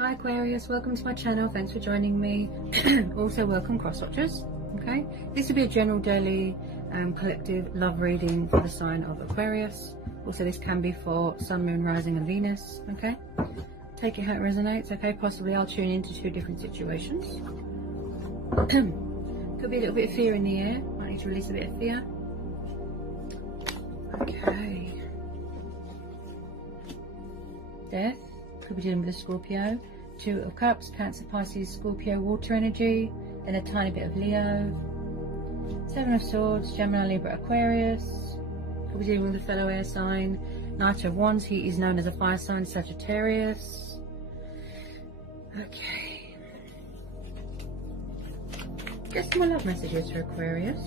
Hi Aquarius, welcome to my channel. Thanks for joining me. Also welcome cross watchers. Okay, this will be a general daily collective love reading for the sign of Aquarius. Also this can be for Sun, Moon, Rising and Venus. Okay, take it how it resonates. Okay, possibly I'll tune into two different situations. Could be a little bit of fear in the air. Might need to release a bit of fear. Okay, Death. Could be dealing with a Scorpio. Two of Cups, Cancer, Pisces, Scorpio, water energy. Then a tiny bit of Leo. Seven of Swords, Gemini, Libra, Aquarius. Could be dealing with a fellow air sign. Knight of Wands, he is known as a fire sign, Sagittarius. Okay. Get some more love messages for Aquarius.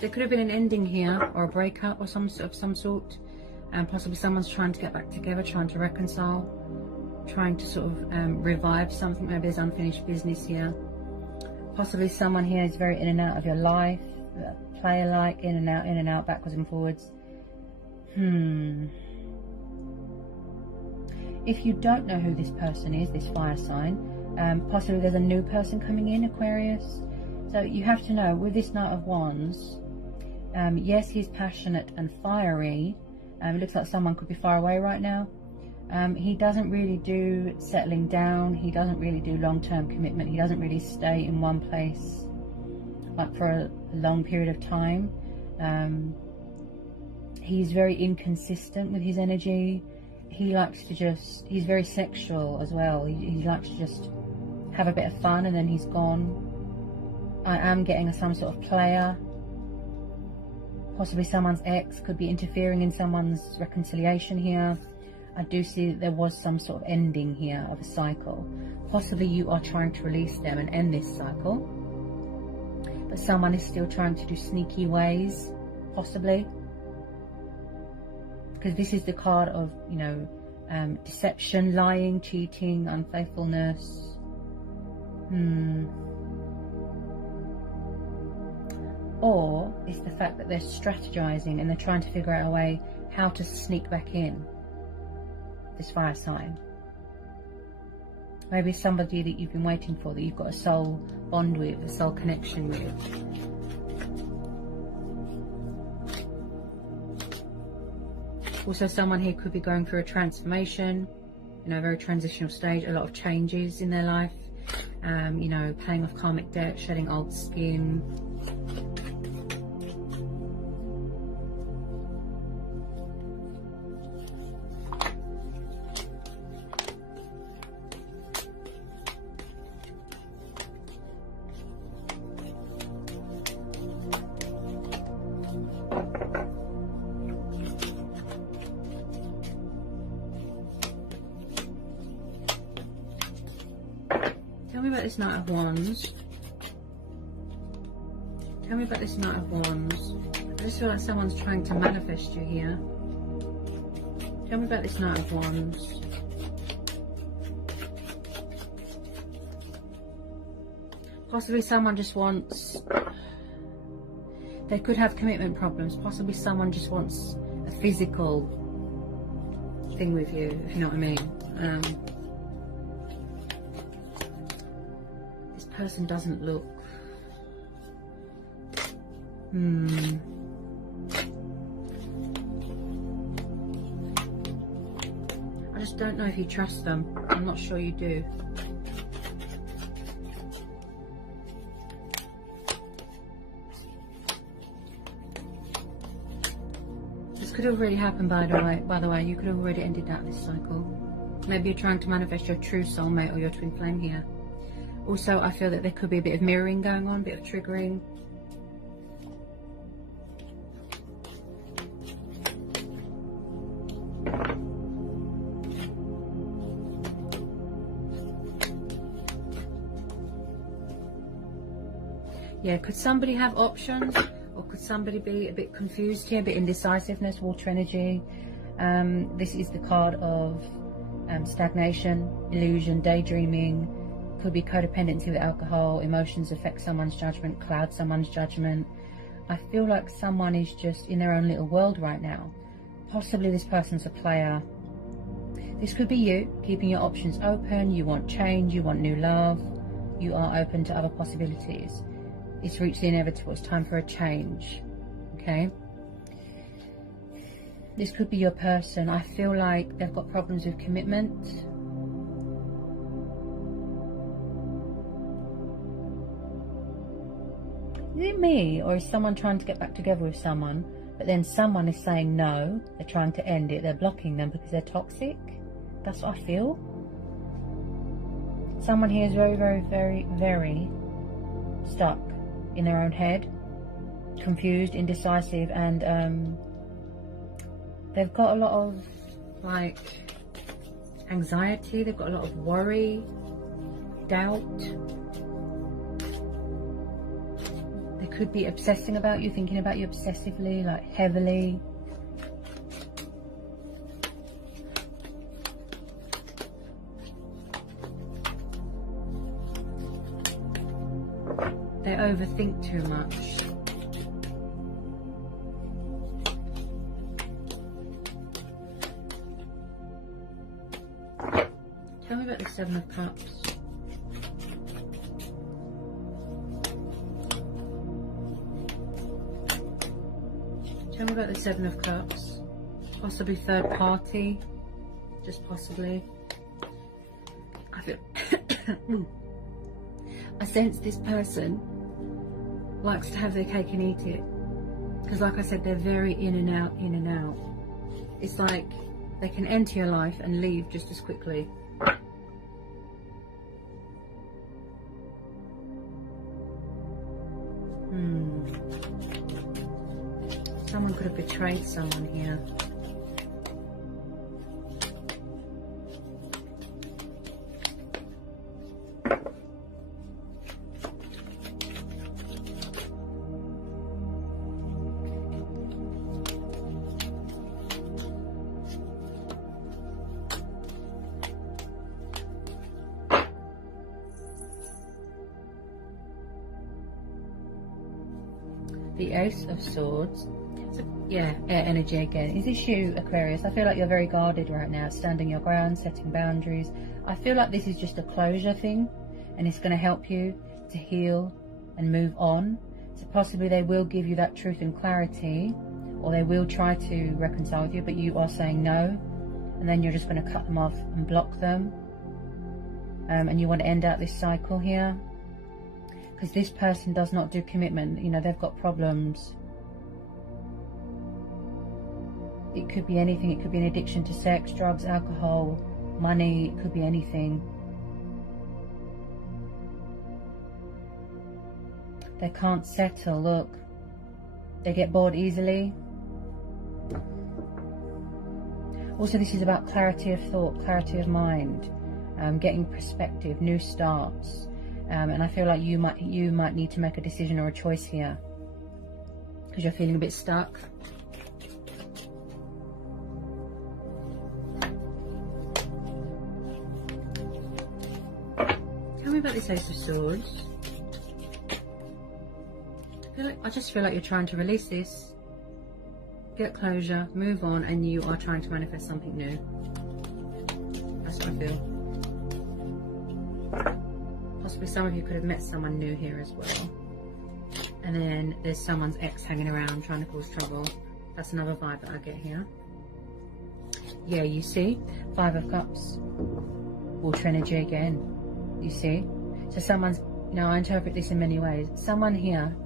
There could have been an ending here, or a breakup of some sort, and possibly someone's trying to get back together, trying to reconcile, trying to sort of revive something. Maybe there's unfinished business here. Possibly someone here is very in and out of your life, player-like, in and out, backwards and forwards. If you don't know who this person is, this fire sign, possibly there's a new person coming in, Aquarius. So you have to know, with this Knight of Wands, yes, he's passionate and fiery. It looks like someone could be far away right now. He doesn't really do settling down. He doesn't really do long-term commitment. He doesn't really stay in one place like for a long period of time. He's very inconsistent with his energy. He likes to just, he's very sexual as well. He likes to just have a bit of fun and then he's gone. I am getting some sort of player. Possibly someone's ex could be interfering in someone's reconciliation here. I do see that there was some sort of ending here of a cycle. Possibly you are trying to release them and end this cycle. But someone is still trying to do sneaky ways, possibly. Because this is the card of, you know, deception, lying, cheating, unfaithfulness. Or it's the fact that they're strategizing and they're trying to figure out a way how to sneak back in, this fire sign. Maybe somebody that you've been waiting for, that you've got a soul bond with, a soul connection with. Also someone here could be going through a transformation, you know, a very transitional stage, a lot of changes in their life. You know, paying off karmic debt, shedding old skin. Tell me about this Knight of Wands. Tell me about this Knight of Wands. I just feel like someone's trying to manifest you here. Tell me about this Knight of Wands. Possibly someone just wants... They could have commitment problems. Possibly someone just wants a physical thing with you, if you know what I mean. Person doesn't look I just don't know if you trust them. I'm not sure you do. This could have already happened, by the way. You could have already ended that this cycle. Maybe you're trying to manifest your true soulmate or your twin flame here. Also, I feel that there could be a bit of mirroring going on, a bit of triggering. Yeah, could somebody have options? Or could somebody be a bit confused here, a bit indecisiveness, water energy? This is the card of stagnation, illusion, daydreaming. Could be codependency with alcohol. Emotions affect someone's judgment, cloud someone's judgment. I feel like someone is just in their own little world right now. Possibly this person's a player. This could be you, keeping your options open. You want change, you want new love. You are open to other possibilities. It's reached the inevitable. It's time for a change. Okay? This could be your person. I feel like they've got problems with commitment. Is it me, or is someone trying to get back together with someone, but then someone is saying no, they're trying to end it, they're blocking them because they're toxic? That's what I feel. Someone here is very, very, very, very stuck in their own head, confused, indecisive, and they've got a lot of like anxiety, they've got a lot of worry, doubt. They could be obsessing about you, thinking about you obsessively, like heavily. They overthink too much. Tell me about the Seven of Cups. Tell me about the Seven of Cups. Possibly third party. Just possibly. I feel... I sense this person likes to have their cake and eat it. Because like I said, they're very in and out, in and out. It's like they can enter your life and leave just as quickly. Someone could have betrayed someone here. The Ace of Swords. So, yeah, air energy again. Is this you, Aquarius? I feel like you're very guarded right now, standing your ground, setting boundaries. I feel like this is just a closure thing, and it's going to help you to heal and move on. So possibly they will give you that truth and clarity, or they will try to reconcile with you, but you are saying no, and then you're just going to cut them off and block them. And you want to end out this cycle here. Because this person does not do commitment. You know, they've got problems. It could be anything. It could be an addiction to sex, drugs, alcohol, money. It could be anything. They can't settle. Look. They get bored easily. Also, this is about clarity of thought, clarity of mind, getting perspective, new starts. And I feel like you might need to make a decision or a choice here because you're feeling a bit stuck. Tell me about this Ace of Swords. I just feel like you're trying to release this, get closure, move on, and you are trying to manifest something new. That's what I feel. Possibly some of you could have met someone new here as well. And then there's someone's ex hanging around trying to cause trouble. That's another vibe that I get here. Yeah, you see? Five of Cups. Water energy again. You see? So someone's... Now, I interpret this in many ways. Someone here,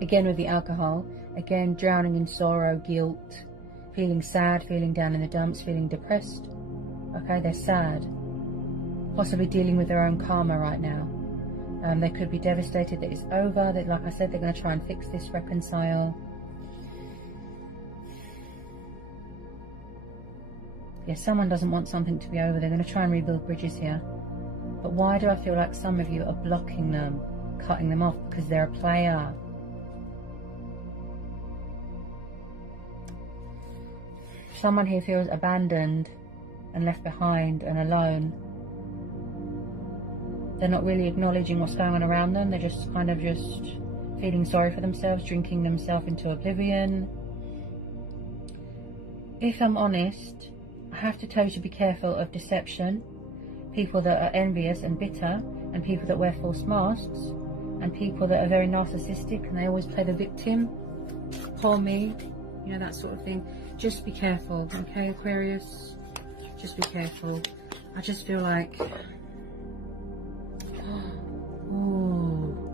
again with the alcohol, again drowning in sorrow, guilt, feeling sad, feeling down in the dumps, feeling depressed. Okay, they're sad. Possibly dealing with their own karma right now. They could be devastated that it's over. That, like I said, they're going to try and fix this, reconcile. Yeah, someone doesn't want something to be over. They're going to try and rebuild bridges here. But why do I feel like some of you are blocking them, cutting them off? Because they're a player. Someone here feels abandoned and left behind and alone. They're not really acknowledging what's going on around them. They're just kind of just feeling sorry for themselves, drinking themselves into oblivion. If I'm honest, I have to tell you to be careful of deception, people that are envious and bitter, and people that wear false masks, and people that are very narcissistic and they always play the victim. Poor me, you know, that sort of thing. Just be careful, okay, Aquarius? Just be careful. I just feel like, ooh,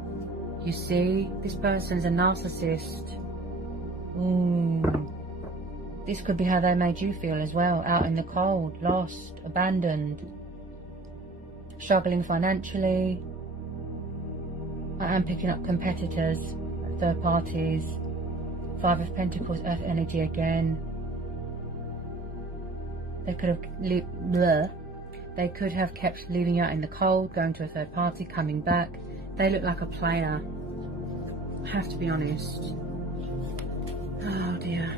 you see, this person's a narcissist. This could be how they made you feel as well, out in the cold, lost, abandoned, struggling financially. I am picking up competitors, third parties, Five of Pentacles, Earth energy again. They could have kept leaving you out in the cold, going to a third party, coming back. They look like a player. I have to be honest. Oh dear.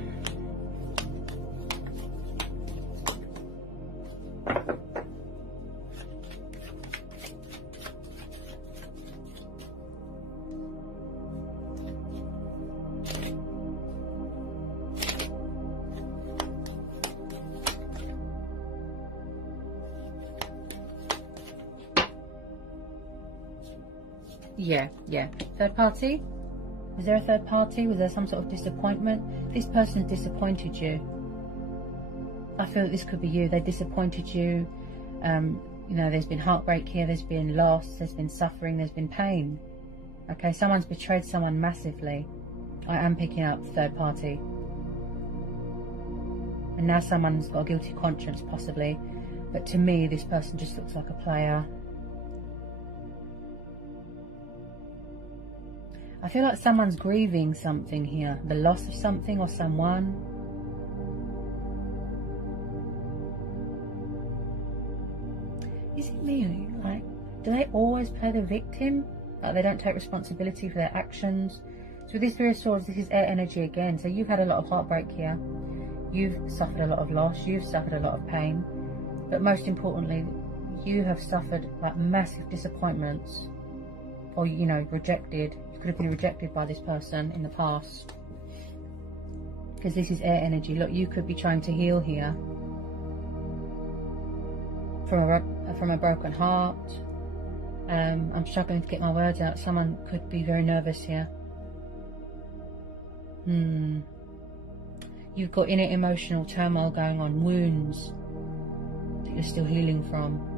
Yeah. Third party? Was there a third party? Was there some sort of disappointment? This person has disappointed you. I feel that this could be you. They disappointed you. You know, there's been heartbreak here. There's been loss. There's been suffering. There's been pain. Okay, someone's betrayed someone massively. I am picking up third party. And now someone's got a guilty conscience, possibly. But to me, this person just looks like a player. I feel like someone's grieving something here. The loss of something or someone. Is it me? Like, do they always play the victim? Like they don't take responsibility for their actions? So with this Three of Swords, this is air energy again. So you've had a lot of heartbreak here. You've suffered a lot of loss. You've suffered a lot of pain. But most importantly, you have suffered like massive disappointments. Or, you know, rejected. You could have been rejected by this person in the past. Because this is air energy. Look, you could be trying to heal here. From a broken heart. I'm struggling to get my words out. Someone could be very nervous here. You've got inner emotional turmoil going on. Wounds that you're still healing from.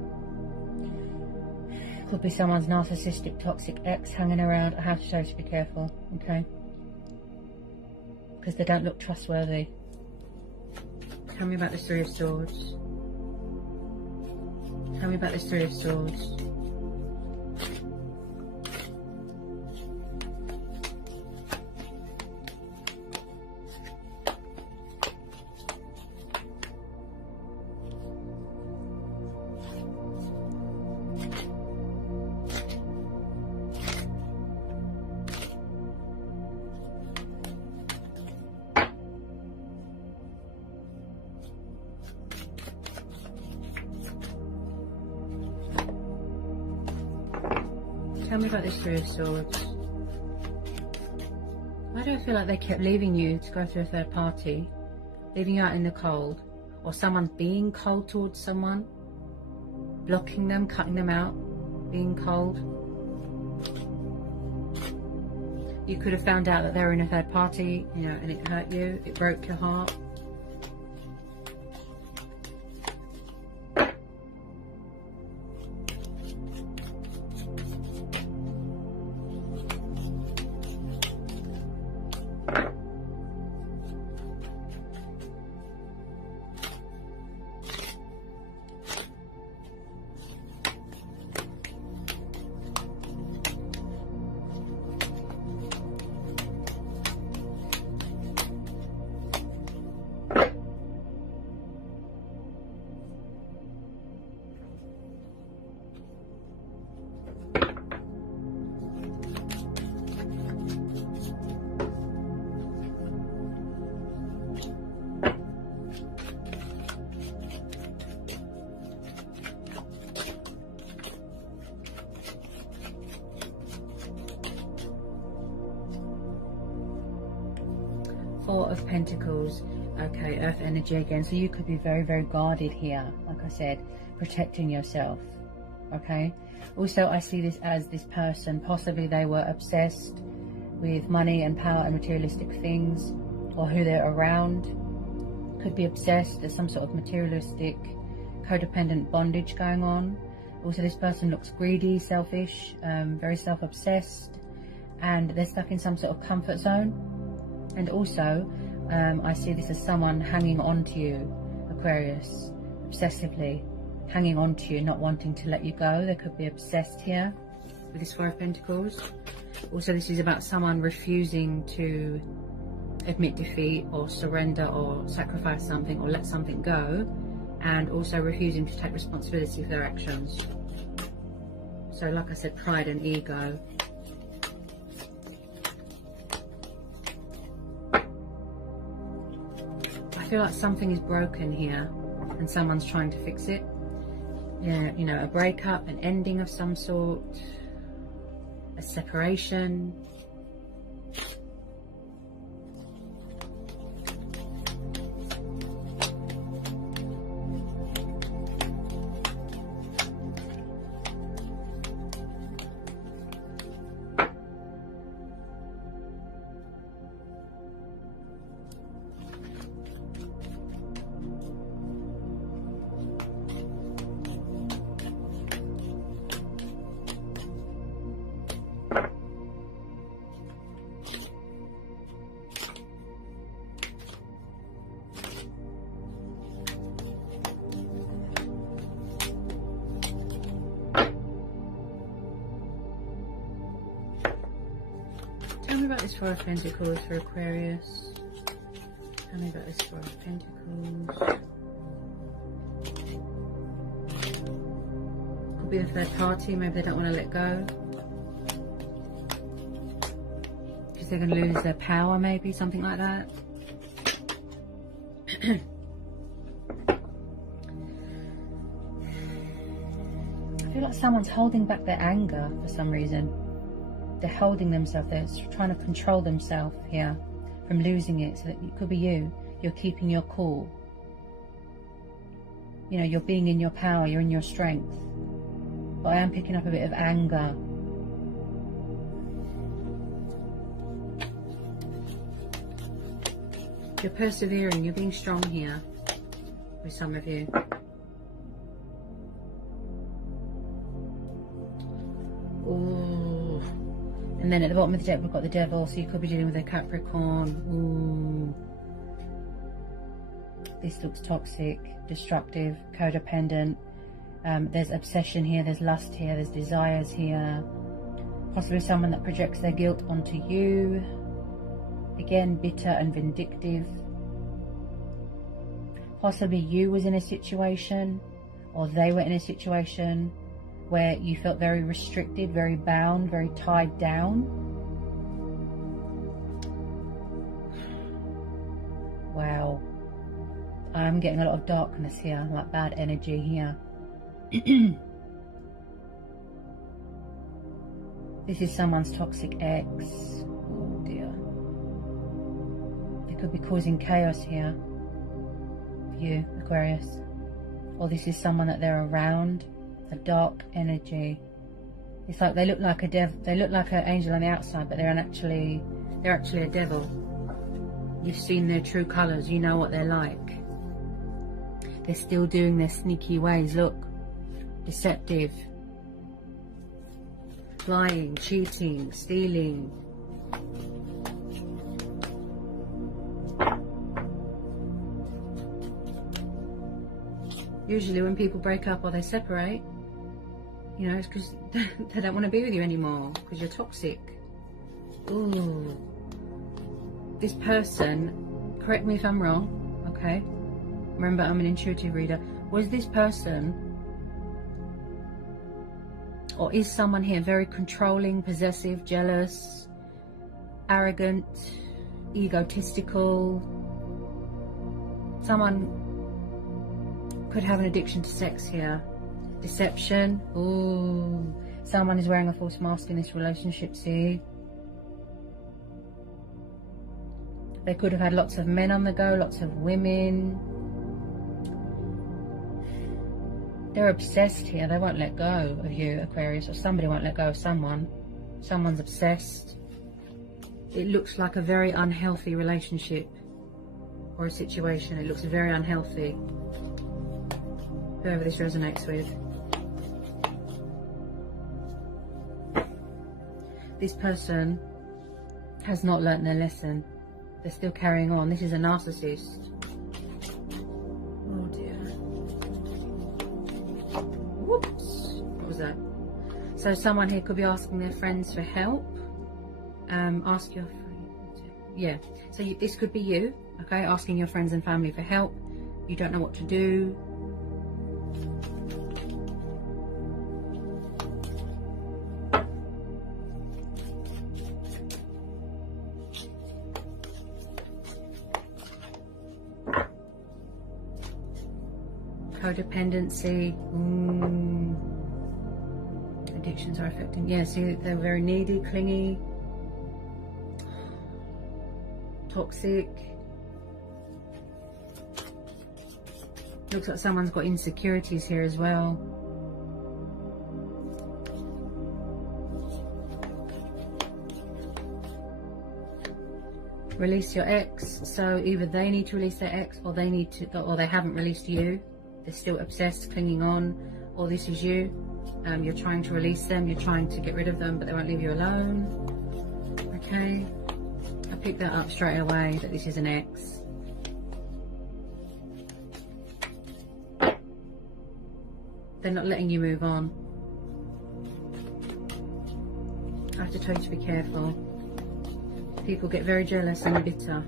Could be someone's narcissistic, toxic ex hanging around. I have to show you to be careful, okay? Because they don't look trustworthy. Tell me about this Three of Swords. Tell me about this Three of Swords. Tell me about this Three of Swords. Why do I feel like they kept leaving you to go to a third party? Leaving you out in the cold? Or someone's being cold towards someone? Blocking them, cutting them out? Being cold? You could have found out that they were in a third party, you know, and it hurt you. It broke your heart. Four of Pentacles. Okay, Earth energy again. So you could be very, very guarded here. Like I said, protecting yourself. Okay. Also, I see this as this person, possibly they were obsessed with money and power and materialistic things, or who they're around. Could be obsessed. There's some sort of materialistic, codependent bondage going on. Also, this person looks greedy, selfish, very self-obsessed, and they're stuck in some sort of comfort zone. And also, I see this as someone hanging on to you, Aquarius, obsessively hanging on to you, not wanting to let you go. They could be obsessed here with this Four of Pentacles. Also, this is about someone refusing to admit defeat or surrender or sacrifice something or let something go, and also refusing to take responsibility for their actions. So like I said, pride and ego. I feel like something is broken here and someone's trying to fix it. Yeah, you know, a breakup, an ending of some sort, a separation. Tell me about this Four of Pentacles for Aquarius. Tell me about this Four of Pentacles. Could be a third party, maybe they don't want to let go. Because they're going to lose their power, maybe, something like that. I feel like someone's holding back their anger for some reason. They're holding themselves, they're trying to control themselves here from losing it. So that it could be you. You're keeping your cool. You know, you're being in your power, you're in your strength. But I am picking up a bit of anger. You're persevering, you're being strong here with some of you. Ooh. And then at the bottom of the deck we've got the Devil, so you could be dealing with a Capricorn. Ooh. This looks toxic, destructive, codependent. There's obsession here, there's lust here, there's desires here. Possibly someone that projects their guilt onto you. Again, bitter and vindictive. Possibly you was in a situation, or they were in a situation where you felt very restricted, very bound, very tied down. Wow. I'm getting a lot of darkness here, like bad energy here. This is someone's toxic ex. Oh dear. They could be causing chaos here for you, Aquarius. Or this is someone that they're around. A dark energy. It's like they look like a they look like an angel on the outside, but they're actually a devil. You've seen their true colours, you know what they're like. They're still doing their sneaky ways, look. Deceptive. Lying, cheating, stealing. Usually when people break up or they separate, you know, it's because they don't want to be with you anymore, because you're toxic. Ooh. This person, correct me if I'm wrong, okay? Remember, I'm an intuitive reader. Was this person, or is someone here very controlling, possessive, jealous, arrogant, egotistical? Someone could have an addiction to sex here. Deception. Ooh. Someone is wearing a false mask in this relationship, see? They could have had lots of men on the go, lots of women. They're obsessed here. They won't let go of you, Aquarius, or somebody won't let go of someone. Someone's obsessed. It looks like a very unhealthy relationship or a situation. It looks very unhealthy. Whoever this resonates with. This person has not learnt their lesson. They're still carrying on. This is a narcissist. Oh dear. Whoops. What was that? So someone here could be asking their friends for help. Ask your friends. Yeah. So this could be you, okay? Asking your friends and family for help. You don't know what to do. Codependency. Addictions are affecting. Yeah, see, they're very needy, clingy, toxic. Looks like someone's got insecurities here as well. Release your ex. So either they need to release their ex, or they need to, or they haven't released you. They're still obsessed, clinging on, or this is you. You're trying to release them, you're trying to get rid of them, but they won't leave you alone. Okay, I picked that up straight away, that this is an ex. They're not letting you move on. I have to tell you to be careful. People get very jealous and bitter.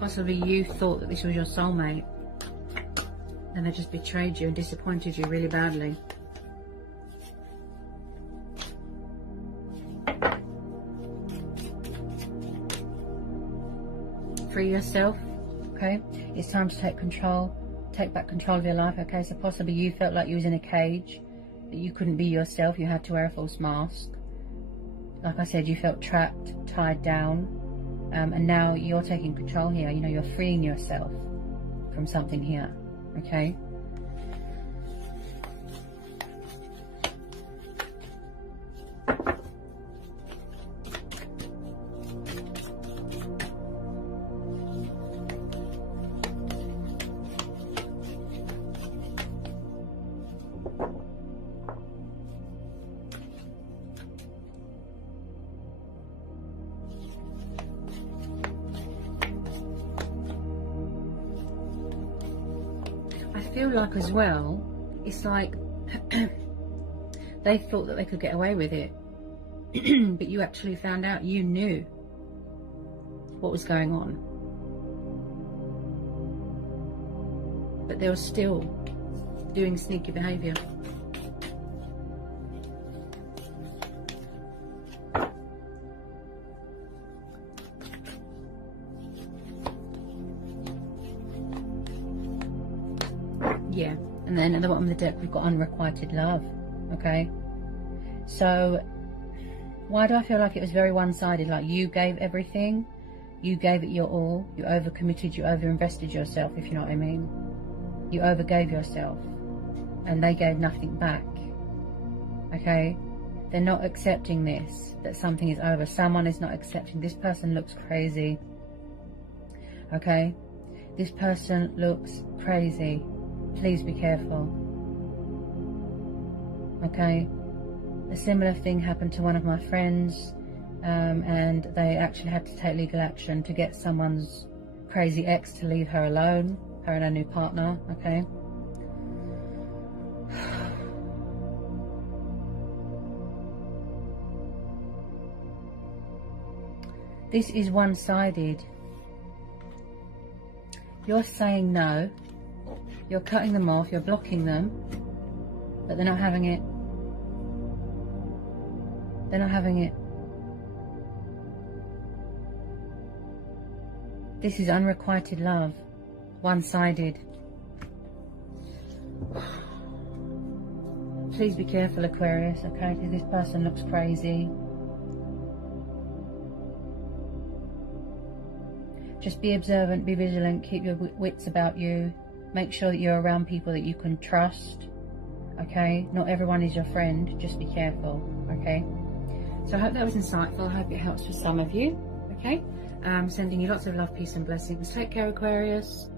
Possibly you thought that this was your soulmate and they just betrayed you and disappointed you really badly. Free yourself, okay? It's time to take control, take back control of your life, okay? So possibly you felt like you was in a cage, that you couldn't be yourself, you had to wear a false mask. Like I said, you felt trapped, tied down. And now you're taking control here. You know, you're freeing yourself from something here, okay? I feel like as well, it's like they thought that they could get away with it, but you actually found out, you knew what was going on, but they were still doing sneaky behavior. Yeah, and then at the bottom of the deck we've got unrequited love, okay? So why do I feel like it was very one-sided? Like you gave everything, you gave it your all, you overcommitted, you overinvested yourself, if you know what I mean. You overgave yourself and they gave nothing back, okay? They're not accepting this, that something is over. Someone is not accepting. This person looks crazy, okay? This person looks crazy. Please be careful, okay? A similar thing happened to one of my friends. and they actually had to take legal action to get someone's crazy ex to leave her alone, her and her new partner, okay? This is one-sided. You're saying no, you're cutting them off, you're blocking them, but they're not having it. They're not having it. This is unrequited love, one-sided. Please be careful, Aquarius, okay, because this person looks crazy. Just be observant, be vigilant, keep your wits about you. Make sure that you're around people that you can trust, okay? Not everyone is your friend, just be careful, okay? So I hope that was insightful. I hope it helps for some of you, okay? Sending you lots of love, peace and blessings. Take care, Aquarius.